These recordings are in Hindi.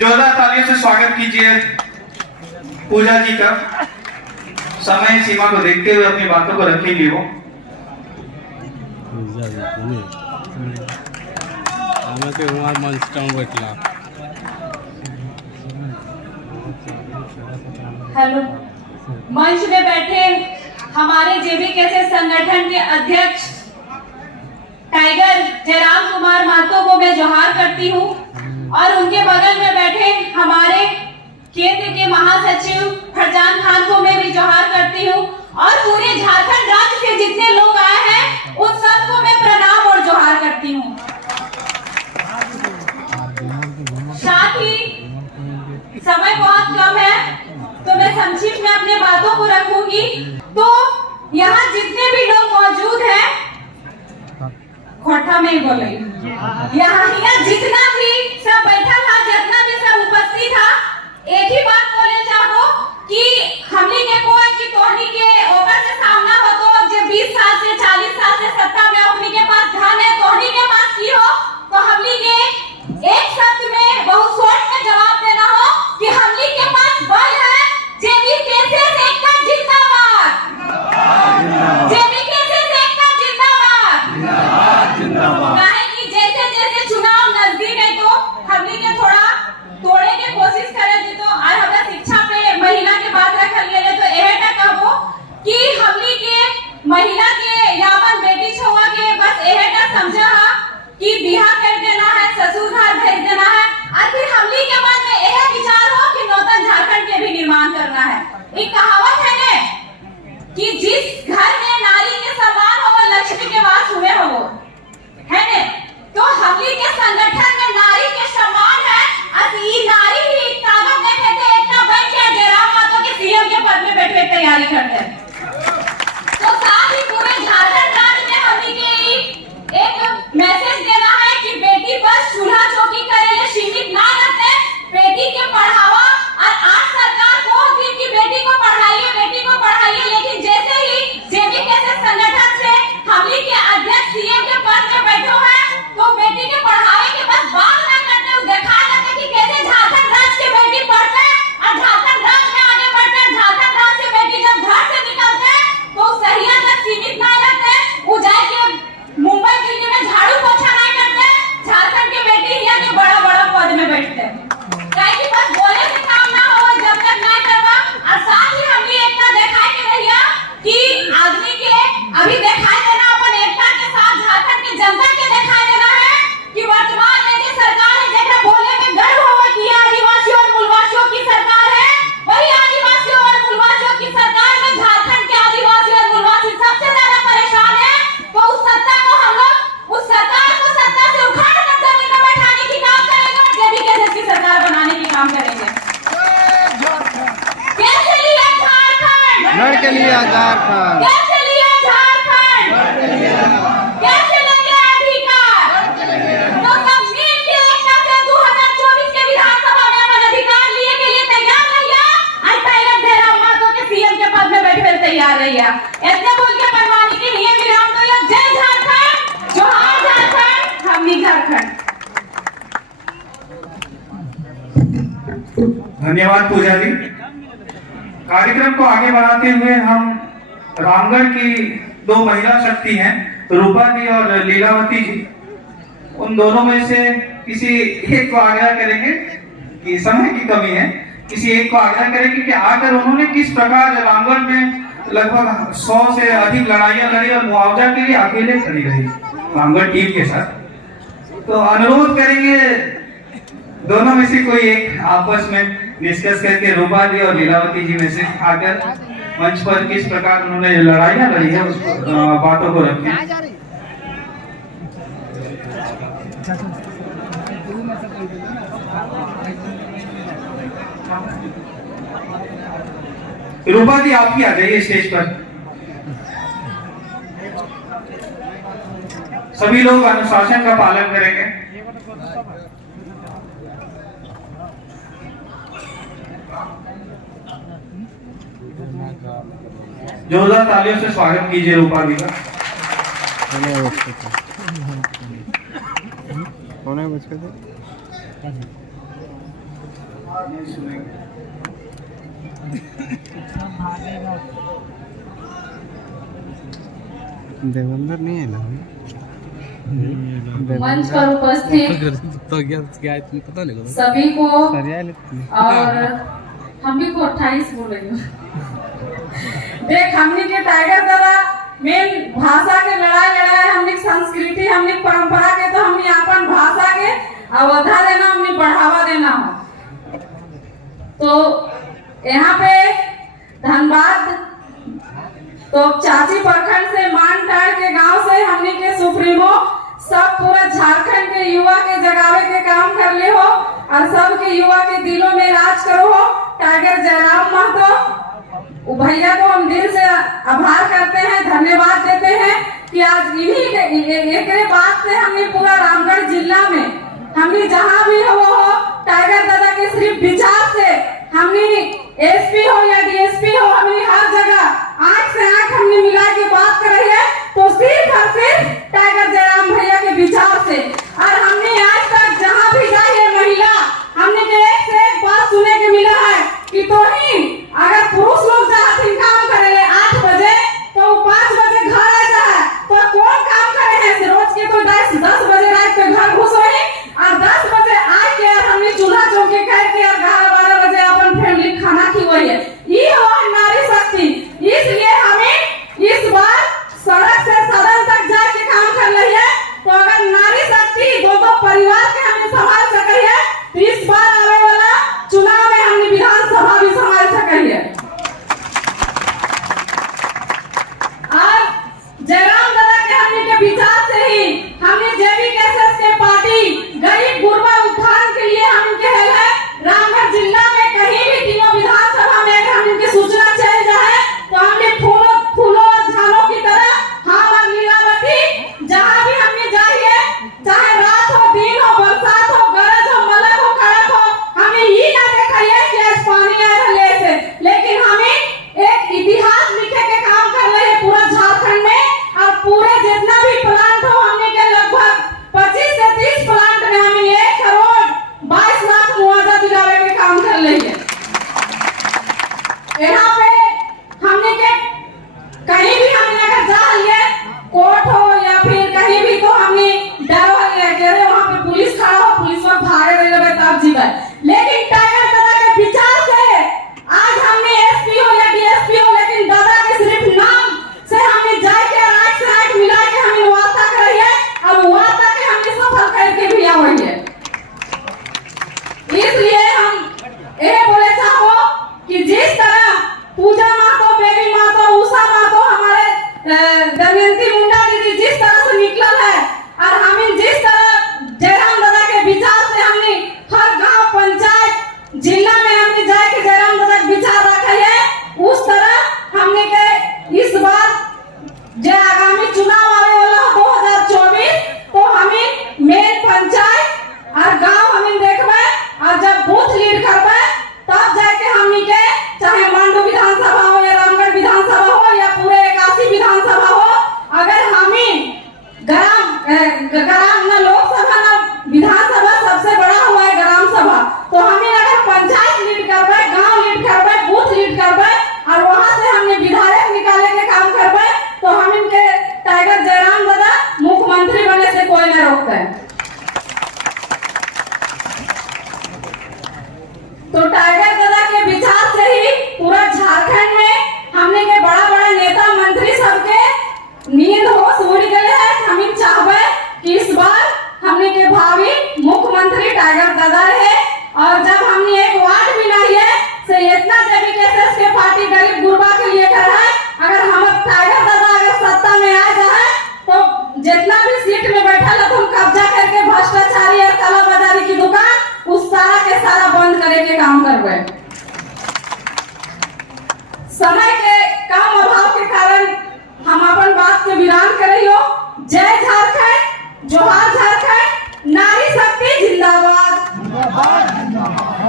जोरदार तालियों से स्वागत कीजिए पूजा जी का। समय सीमा को देखते हुए अपनी बातों को रखेंगे वो। हेलो, मंच में बैठे हमारे जेबीके संगठन के अध्यक्ष टाइगर जयराम कुमार महतो को मैं जोहार करती हूँ और उनके बगल में बैठे हमारे केंद्र के महासचिव फरजान खान को मैं भी जोहार करती हूँ और पूरे झारखंड राज्य से जितने लोग आए हैं उन सबको मैं प्रणाम और जोहार करती हूँ। साथ ही समय बहुत कम है तो मैं संक्षिप्त में अपने बातों को रखूंगी। तो यहाँ जितने भी लोग मौजूद हैं, खोटा में बोले, यहाँ जितना भी सब बैठा था, जितना भी सब उपस्थित था, एक ही बात बोले चाहो कि हमने के कोई की तोहनी के ओकर से सामना हो तो जो 20 साल से 40 साल से सत्ता में अपनी के पास धन है, तोहनी के पास की हो तो हमनी के एक शब्द में बहुत शॉर्ट में जवाब देना हो कि हमनी के पास बल है। जेबीके का जिंदाबाद, जेबीके का जिंदाबाद। काहे कि जैसे जैसे चुनाव नजदीक है तो हमनी के थोड़ा तोड़े के कोशिश करे जी। तो आज हमरा शिक्षा पे महिला के बात रखल गेले तो एहेटा कहबो कि हमनी के महिला के यावन बेटी छुआ के बस एहेटा समझा हा कि बिहार कर देना है, ससुर घर भेज देना है और फिर हमनी के मन में यह विचार हो कि नूतन झारखंड के भी निर्माण करना है। एक कहावत है ने कि जिस घर में नारी के सम्मान हो वो लक्ष्मी के वास हुए हो, है ने। तो हमनी के संगठन में नारी के लिया झारखंड, कैसे लिया झारखंड, कैसे लेंगे अधिकार। तो सब मिल के एकता से 2024 के विधानसभा में अपन अधिकार लिए के लिए तैयार रहिए। और टाइगर जयराम मातो के सीएम के पद में बैठे तैयार रहिए। ऐसे बोल के बनवानी के लिए विराम दो। जय झारखंड, जोहार झारखंड, हमनी झारखंड। धन्यवाद पूजा जी। कार्यक्रम को आगे बढ़ाते हुए हम रामगढ़ की 2 महिला शक्ति हैं, रूपा जी और लीलावती जी, उन दोनों में से किसी एक को आग्रह करेंगे कि समय की कमी है, किसी एक को आग्रह करेंगे कि आकर उन्होंने किस प्रकार रामगढ़ में लगभग 100 से अधिक लड़ाइयां लड़ी और मुआवजा के लिए अकेले खड़ी रही रामगढ़ टीम के साथ। तो अनुरोध करेंगे दोनों में से कोई एक आपस में डिस्कस करके रूपा जी और लीलावती जी में से आकर मंच पर किस प्रकार उन्होंने लड़ाइयां लड़ी है उस बातों को रखें। रूपा जी आप ही आ जाइए स्टेज पर। सभी लोग अनुशासन का पालन करेंगे। जोरदार तालियों से स्वागत कीजिए रूपा जी का। देवेंद्र नहीं है ना मंच पर उपस्थित पता नहीं सभी को और हम भी को 28 बोल रही हूँ। देख हमने के टाइगर द्वारा मेन भाषा के लड़ाई लड़ाई, हमने संस्कृति, हमने परंपरा के, तो हमने अपन भाषा के अवधा देना, हमने बढ़ावा देना हो। तो यहाँ पे धनबाद तो चाची प्रखंड से मानटाड़ के गांव से हमने के सुप्रीमो सब पूरा झारखंड के युवा के जगावे के काम कर ले हो और सबके युवा के दिलों में राज करो हो। टाइगर जयराम महतो भैया को हम दिल से आभार करते हैं, धन्यवाद देते हैं कि आज इन्हीं के एक बात से हमने पूरा रामगढ़ जिला में हमने जहाँ भी हो टाइगर दादा के सिर्फ विचार से हमने एसपी हो या डीएसपी हो, हमने हर जगह आंख से आंख हमने मिला के बात कर रही है, तो सिर्फ और सिर्फ टाइगर जयराम भैया के विचार से। और हमने आज तक जहाँ भी गई है महिला, हमने के एक से एक बात सुने के मिला है कि तो ही अगर पुरुष लोग जाते काम करे 8 बजे तो 5 बजे घर आ जाए, तो कौन काम करे है रोज के, तो 10 बजे रात के घर घुसो ही और 10 बजे आके हमने चूल्हा चौकी करके और 11-12 बजे अपन फैमिली खाना खिलाई है। ये हो नारी शक्ति। इसलिए हमें इस बार सड़क से सदन तक जाके काम कर रही है। तो अगर नारी शक्ति दो परिवार के हमें संभाल सके है, तो इस बार आने वाला चुनाव में हमने विधानसभा भी संभाल सके है। और जयराम दादा के हमने के विचार से ही हमने जेबीकेएसएस के पार्टी गरीब गुरबा उत्थान के लिए हम कहे है रामगढ़ जिला में कहीं भी तीनों विधानसभा में अगर हम इनकी सूचना चल जाए तो हमने फूलों और झालों की तरह हम और लीलावती जहाँ भी हमने जाइए, चाहे रात हो दिन हो बरसात हो गरज हो मलक हो कड़क हो, हमें ये ना दिखाइए कि आज पानी आया है ले से, लेकिन हमें एक इतिहास लिखे के काम कर रहे हैं पूरा झारखंड में। और पूरे जितना भी प्लांट हो हमने के लगभग 25 से 30 प्लांट में हमें 1 करोड़ 22 लाख मुआवजा दिलावे के काम कर रही है। यहाँ पे हमने के कहीं भी हमने अगर जा लिए कोर्ट हो या फिर कहीं भी, तो हमने डरवा लिया कि अरे वहाँ पे पुलिस खड़ा हो, पुलिस में भागे रह जाए तब जीवे। लेकिन टाइगर दादा के विचार से आज हमने एसपी हो या डीएसपी हो, लेकिन दादा के सिर्फ नाम से हमने जाके आंख से आंख मिला के हमें वार्ता करी है और वार्ता के हमने सफल करके भी आई है। इसलिए हम ये बोले चाहो कि जिस तरह पूजा महतो, बेबी महतो, उषा महतो, हमारे दमयंती मुंडा दीदी जिस तरह से निकल है और हमें जिस तरह जयराम दादा के विचार से हमने हर गांव तो टाइगर दादा के विचार से ही पूरा झारखंड में हमने के बड़ा बड़ा नेता मंत्री सबके नींद होश उड़ गए है। हम चाहबे कि इस बार हमने के भावी मुख्यमंत्री टाइगर दादा है। और जब हमने एक वार्ड भी नहीं है से इतना जब केसेस के पार्टी गरीब गुरबा के लिए कर है, अगर हम टाइगर दादा अगर सत्ता में आ जाए तो जितना भी सीट में बैठा है तो हम कब्जा करके भ्रष्टाचारी और कालाबाजारी की दुकान उस सारा के सारा बंद करे के काम करबे। समय के कम अभाव के कारण हम अपन बात के विराम करियो। जय झारखंड, जोहार झारखंड, नारी शक्ति जिंदाबाद,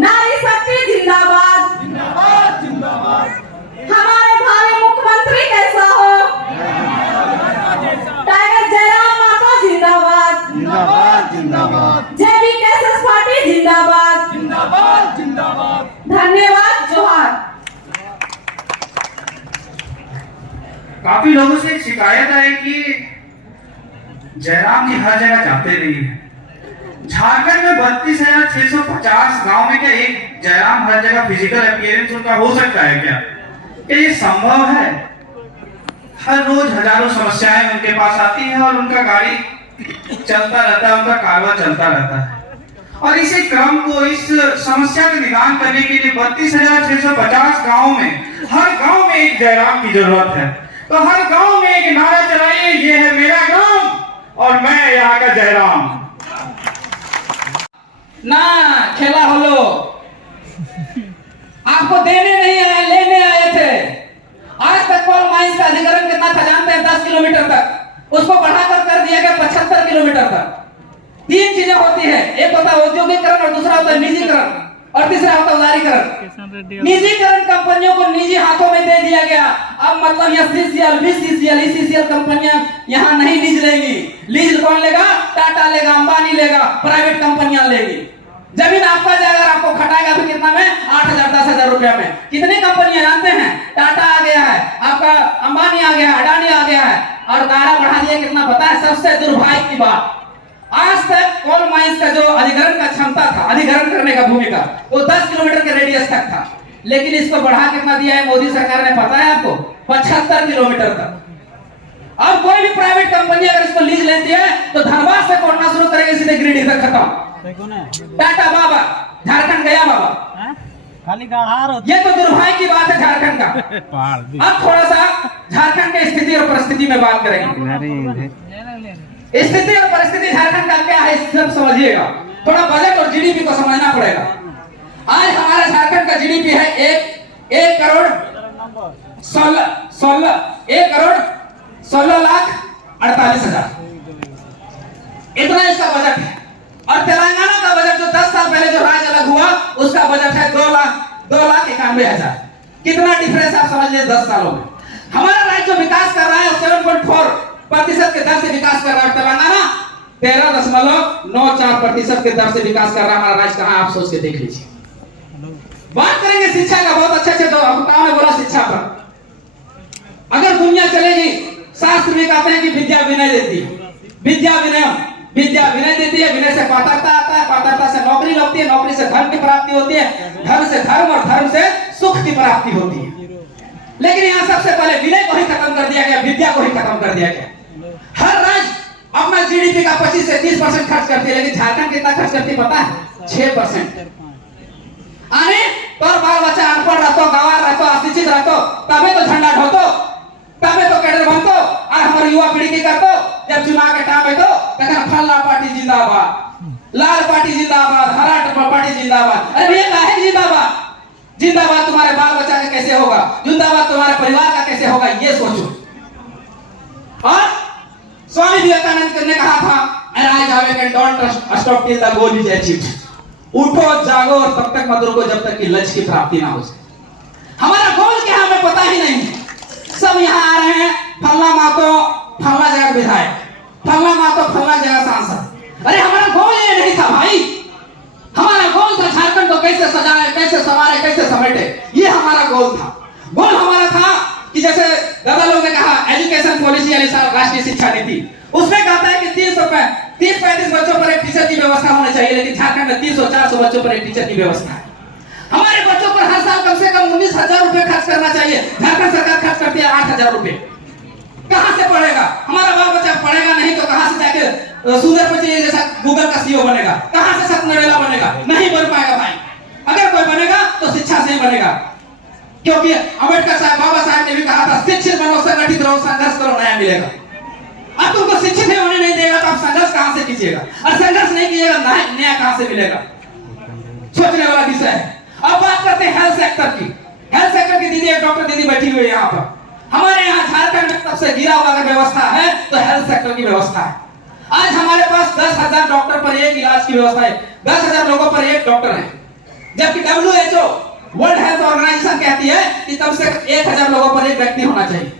नारी शक्ति जिंदाबाद, हमारे भावी मुख्यमंत्री कैसा हो? टाइगर जयराम मातो जिंदाबाद, जेबी केसेस पार्टी जिंदाबाद, धन्यवाद, जोहार। काफी लोगों से शिकायत है कि जयराम जी हर जगह जाते नहीं है। झारखंड में 32,650 गांव में क्या एक जयराम हर जगह फिजिकल अपीयरेंस उनका हो सकता है क्या? क्या ये संभव है? हर रोज हजारों समस्याएं उनके पास आती हैं और उनका गाड़ी चलता रहता है, उनका कारवां चलता रहता है। और इसी क्रम को, इस समस्या का निदान करने के लिए 32,650 गाँव में हर गाँव में एक जयराम की जरूरत है। तो हर गांव में एक नारा चलाइए, ये है मेरा गांव और मैं यहाँ का जयराम। ना खेला हो लो, आपको देने नहीं आए, लेने आए थे। आज तक कोल माइंस का अधिग्रहण कितना था जानते हैं? 10 किलोमीटर तक, उसको बढ़ाकर कर दिया गया 75 किलोमीटर तक। 3 चीजें होती है, एक होता है औद्योगिकरण और दूसरा होता है निजीकरण और तीसरा होता है उदारीकरण। निजीकरण कंपनियों को निजी हाथों में दे दिया गया। अब मतलब एससीसीएल, बीसीसीएल, ईसीसीएल कंपनियां यहाँ नहीं लीज लेंगी। लीज कौन लेगा? टाटा लेगा, अंबानी लेगा, प्राइवेट कंपनियां लेगी। जमीन आपका जाएगा, आपको खटाएगा भी कितना में? 8,000 10,000 रुपया में। कितनी कंपनियां जानते हैं? टाटा आ गया है, आपका अंबानी आ गया है, अडानी आ गया है और दायरा बढ़ा दिया कितना पता है? सबसे दुर्भाग्य की बात, आज तक कोल माइंस का जो अधिग्रहण का क्षमता था, अधिग्रहण करने का भूमि का, वो 10 किलोमीटर के रेडियस तक था। लेकिन इसको बढ़ा कितना दिया है मोदी सरकार ने पता है आपको? 75 किलोमीटर तक। अब कोई भी प्राइवेट कंपनी अगर इसको लीज लेती है तो धनबाद से कोड़ना शुरू करेगी, सीधे गिरिडीह तक खत्म। टाटा बाबा, झारखंड गया बाबा, खाली गाढ़ा। ये तो दुर्भाग्य की बात है झारखंड का। अब थोड़ा सा झारखंड की स्थिति और परिस्थिति में बात करेंगे। स्थिति और परिस्थिति झारखंड का क्या है सब समझिएगा। थोड़ा बजट और जीडीपी को समझना पड़ेगा। आज हमारा झारखंड का जीडीपी है 1 करोड़ 16 लाख 48 हजार, इतना इसका बजट है। और तेलंगाना का बजट जो 10 साल पहले जो राज्य अलग हुआ, उसका बजट है 2 लाख 91 हजार। कितना डिफरेंस आप समझ लीजिए 10 सालों में। हमारा राज्य जो विकास कर रहा है 7.4% के दर से विकास कर रहा है। तेलंगाना 13.94% के दर से विकास कर रहा है। हमारा राज्य कहां, आप सोच के देख लीजिए। बात करेंगे शिक्षा का, बहुत अच्छे तो वक्ताओं ने बोला शिक्षा पर। अगर दुनिया चलेगी, शास्त्र भी कहते हैं कि विद्या विनय देती है। विद्या विनय देती है, विनय से पात्रता आता है, पात्रता से नौकरी लगती है, नौकरी से धर्म की प्राप्ति होती है, धर्म से धर्म और धर्म से सुख की प्राप्ति होती है। लेकिन यहाँ सबसे पहले विनय को ही खत्म कर दिया गया, विद्या को ही खत्म कर दिया गया। हर राज्य अपना जीडीपी का 25 से 30% खर्च करती है, लेकिन झारखंड कितना खर्च करती है पता है? 6%। आने पर बाल बच्चा अनपढ़ रहतो, गंवार रहतो, अशिक्षित रहतो, तबे तो झंडा ढोतो, तबे तो कैडर बनतो। और हमारे युवा पीढ़ी की करतो, जब चुनाव के टाइम है तो कहना फल्ला पार्टी जिंदाबाद, लाल पार्टी जिंदाबाद, हरा पार्टी जिंदाबाद। अरे भैया काहे जिंदाबाद? जिंदाबाद तुम्हारे बाल बच्चा का कैसे होगा? जिंदाबाद तुम्हारे परिवार का कैसे होगा? ये सोचो। और स्वामी विवेकानंद ने कहा था, arise awaken, don't stop till the goal is achieved. उठो, जागो और तब तक मत रुको जब तक कि लक्ष्य की प्राप्ति ना हो जाए। हमारा गोल क्या है हमें पता ही नहीं। सब यहाँ आ रहे हैं, फल्ला मातो फल्ला जगह विधायक, फल्ला मातो फल्ला जगह सांसद। अरे हमारा गोल ये नहीं था भाई। हमारा गोल था झारखंड को कैसे सजाए, कैसे संवारे, कैसे समेटे। ये हमारा गोल था। गोल हमारा था कि जैसे दादा लोग ने कहा एजुकेशन पॉलिसी यानी राष्ट्रीय शिक्षा नीति, उसमें कहता है कि 30-35 बच्चों पर एक टीचर की व्यवस्था होनी चाहिए, लेकिन झारखंड में 300-400 बच्चों पर एक टीचर की व्यवस्था है। कम से कम 19,000 रुपए खर्च करना चाहिए। झारखंड सरकार खर्च करती है 8,000 रुपए। कहां से पढ़ेगा हमारा बाल बच्चा? पढ़ेगा नहीं तो कहां से जाके सुंदर पिचई जैसा गूगल का सीईओ बनेगा? कहां से सत्यनारायण बनेगा? नहीं बन पाएगा भाई। अगर कोई बनेगा तो शिक्षा से ही बनेगा, क्योंकि अम्बेडकर साहब, बाबा साहब ने भी कहा था शिक्षित बनो, संगठित रहो, संघर्ष करो, नया मिलेगा। अब तुमको शिक्षित ही होने नहीं देगा तो आप संघर्ष कहां से कीजिएगा? और संघर्ष नहीं कीजिएगा नया कहां से मिलेगा? सोचने वाला विषय है। अब बात करते हैं हेल्थ सेक्टर की। हेल्थ सेक्टर की दीदी, एक डॉक्टर दीदी बैठी हुई है यहाँ पर। हमारे यहाँ झारखंड में सबसे गिरा हुआ अगर व्यवस्था है तो हेल्थ सेक्टर की व्यवस्था है। आज हमारे पास 10,000 डॉक्टर पर एक इलाज की व्यवस्था है, 10,000 लोगों पर एक डॉक्टर है, जबकि WHO वर्ल्ड हेल्थ ऑर्गेनाइजेशन कहती है कि कम से कम 1,000 लोगों पर एक व्यक्ति होना चाहिए,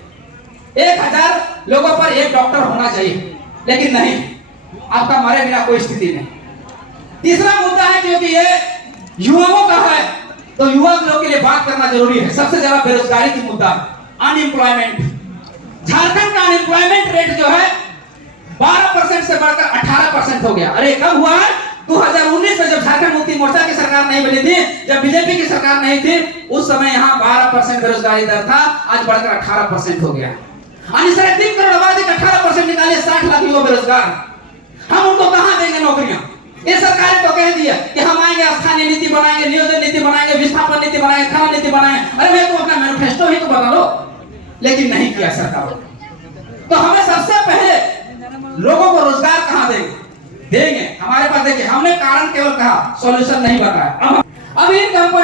1,000 लोगों पर एक डॉक्टर होना चाहिए। लेकिन नहीं, आपका मरे बिना कोई स्थिति नहीं। तीसरा मुद्दा है, क्योंकि ये युवाओं का है तो युवा लोग के लिए बात करना जरूरी है। सबसे ज्यादा बेरोजगारी की मुद्दा, अनएम्प्लॉयमेंट। झारखंड का अनएम्प्लॉयमेंट रेट जो है 12% से बढ़कर 18% हो गया। अरे कब हुआ है? 2019 में, जब झारखंड मुक्ति मोर्चा की सरकार नहीं बनी थी, जब बीजेपी की सरकार नहीं थी, उस समय यहाँ 12% बेरोजगारी दर था, आज बढ़कर 18% हो गया। 3 करोड़ आबादी का 18% निकालिए, 60 लाख युवा बेरोजगार। हम उनको कहां देंगे नौकरियां? ये सरकार तो कह दिया कि हम आएंगे, स्थानीय नीति बनाएंगे, नियोजन नीति बनाएंगे, विस्थापन नीति बनाएंगे, खाना नीति बनाएंगे। अरे भाई, तुम अपना मैनिफेस्टो ही तो बना लो। लेकिन नहीं किया सरकार। तो हमें सबसे पहले लोगों को रोजगार कहां देंगे? हमारे पास देखिए, हमने कारण केवल कहा, सॉल्यूशन नहीं बताया। अब इन कंपनी